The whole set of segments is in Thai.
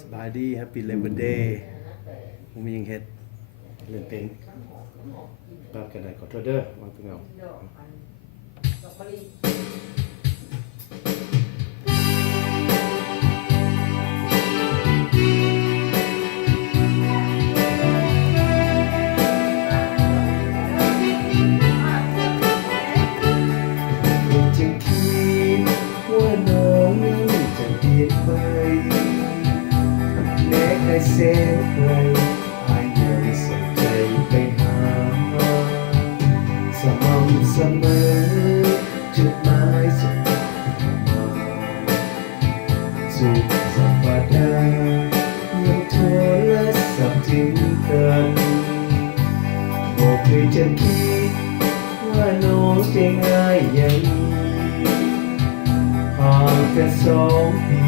สบายดีแฮปปี้เลเวอร์เดย์ผมมียังเฮ็ดเล่นเพลงปากกันได้ขอโทษเด้อวางตัวเงาจึงคิดว่าน้องจะเปลี่ยนไปแม้ใครเสียใครอายยังสนใจไปหาสม่ำเสมอจุดหมายสุดท้ายมาสุขสัปดาห์ยังโทรศัพท์ถึงกันบอกเคยจะคิดว่าน้องจะง่ายอย่างนี้ห่างกัน2 ปี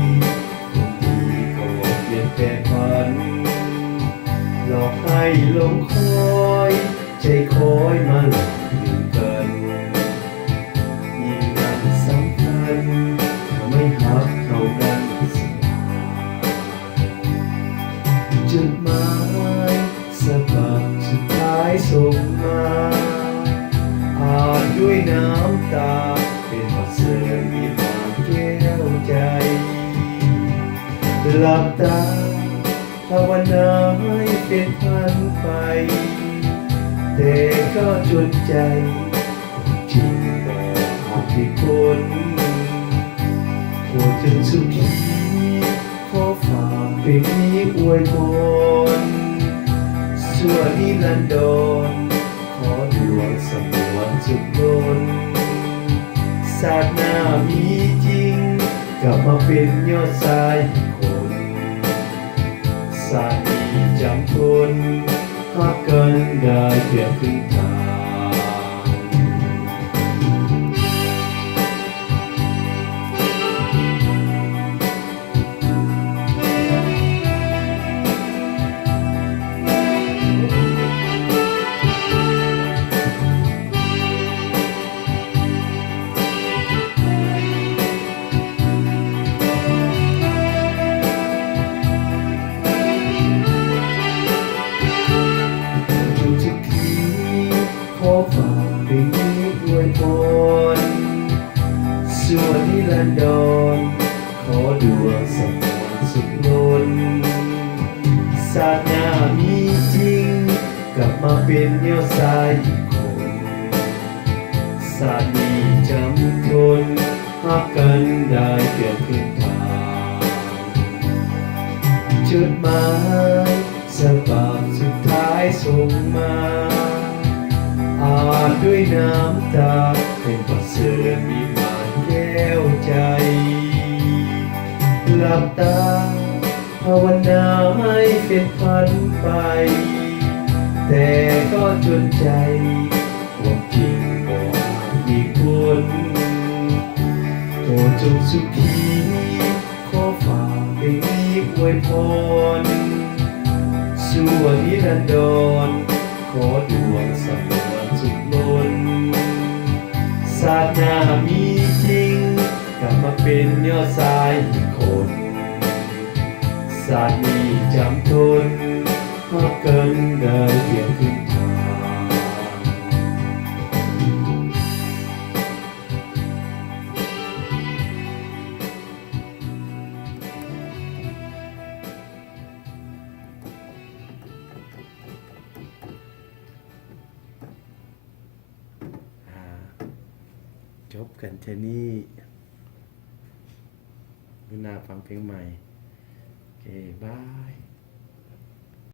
คนดีก็เปลี่ยนแปลงฝันหลอกให้หลงคอยใจคอยมาหลอกลืมกันยิ่งนักสำคัญไม่หักเท่ากันสิจุดหมายฉบับสุดท้ายส่งมาอ่านด้วยน้ำตาเป็นบทเสริมมีบาดแก้วใจหลับตาภาวนาให้เป็นพันไปแต่ก็จนใจจริงบอกที่คนโอ้จนสุดที่ขอฝากเพลงนี้อวยพรส่วนนิรันดรขอดวงสมวรสุดล้นศาสตร์หน้ามีจริงกลับมาเป็นยอดชายคนศาสตร์นี้จำทนหักกันได้เพียงครึ่งทางขอฝากเพลงนี้อวยพรส่วนนิรันดรขอดวงสมวรสุดล้นศาสตร์หน้ามีจริงกลับมาเป็นยอดชายอีกคนศาสตร์นี้จำทนหักกันได้เพียงครึ่งทางจดหมายฉบับสุดท้ายส่งมาอ่านด้วยน้ำตาเป็นบทเสริมมีหวานแก้วใจหลับตาภาวนาให้เป็นพันไปแต่ก็จนใจความจริงบอกมีคนโปรดจงสุขีขอฝากเพลงนี้อวยพรส่วนนิรันดรขอดวงสมวรสุดล้นศาสตร์หน้ามีจริงกลับมาเป็นยอดชายอีกคนศาสตร์นี้จำทนหักกันได้เพียงครึ่งทางจบกันเทนี้ดูหน้าฟังเพลงใหม่โอเคบาย